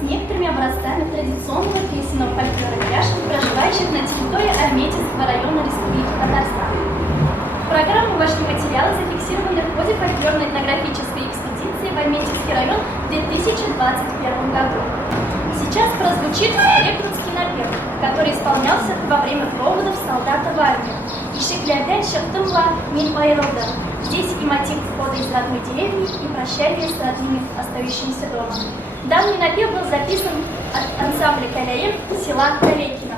с некоторыми образцами традиционного песенного фольклора кряжки, проживающих на территории Альметьевского района Республики Татарстан. Программу ваши материалы зафиксированы в ходе фольклорно-этнографической экспедиции в Альметьевский район в 2021 году. Сейчас прозвучит рекрутский напев, который исполнялся во время проводов солдата в армию. «Ишекляден шахтымла мин айрылды». Здесь и мотив входа из родной деревни, и прощание с родными, остающимися дома. Данный напев был записан от ансамбля «Каляин» села Калейкино.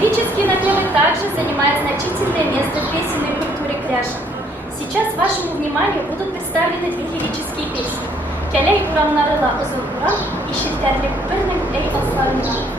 Лирические напевы также занимают значительное место в песенной культуре кряжек. Сейчас вашему вниманию будут представлены две лирические песни «Кәләй урамнарыла узын урам» и «Шелтәрле күпернең әй асларына».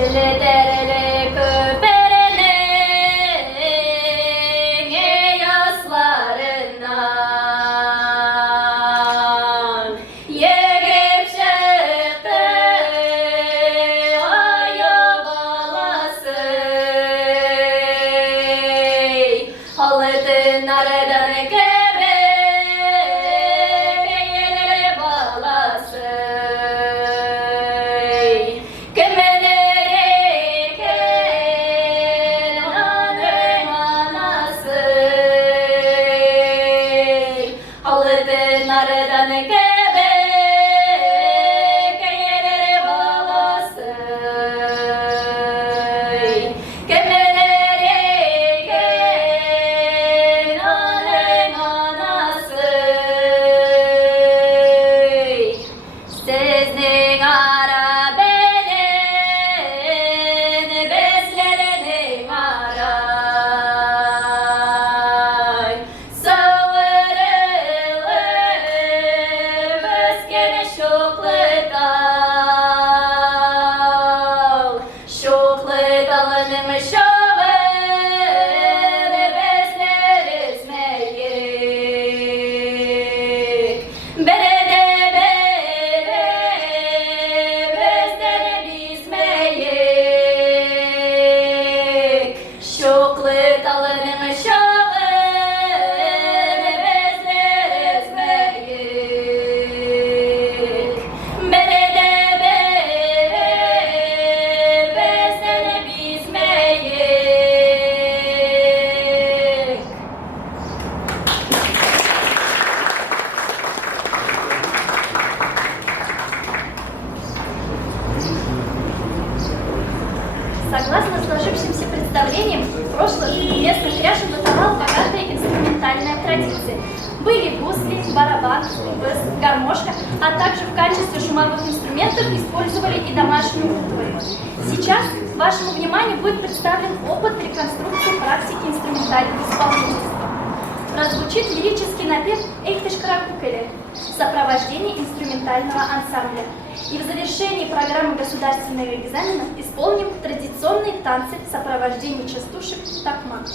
Çeleterele köperenin yaslarından yegrip çıktı ayı balası halıtın aradan köpeğe balası Nardan kebek yerer balası kemeleri kenanın anası sizin ara belin bezlerinin aray Şoklı dalınım şovun bezler izmeyik Berede bere bezler dizmeyik Şoklı dalınım şovun bezler izmeyik Berede Согласно сложившимся представлениям, в прошлых местных ряжен бытовала богатая инструментальная традиция. Были гусли, барабан, бэс, гармошка, а также в качестве шумовых инструментов использовали и домашнюю утварь. Сейчас вашему вниманию будет представлен опыт реконструкции практики инструментального исполнительства. Прозвучит лирический напев «Эйхтыш Каракукеле» в сопровождении инструментального ансамбля. И в завершении программы государственного экзамена исполним традиционные танцы в сопровождении частушек «Такмак».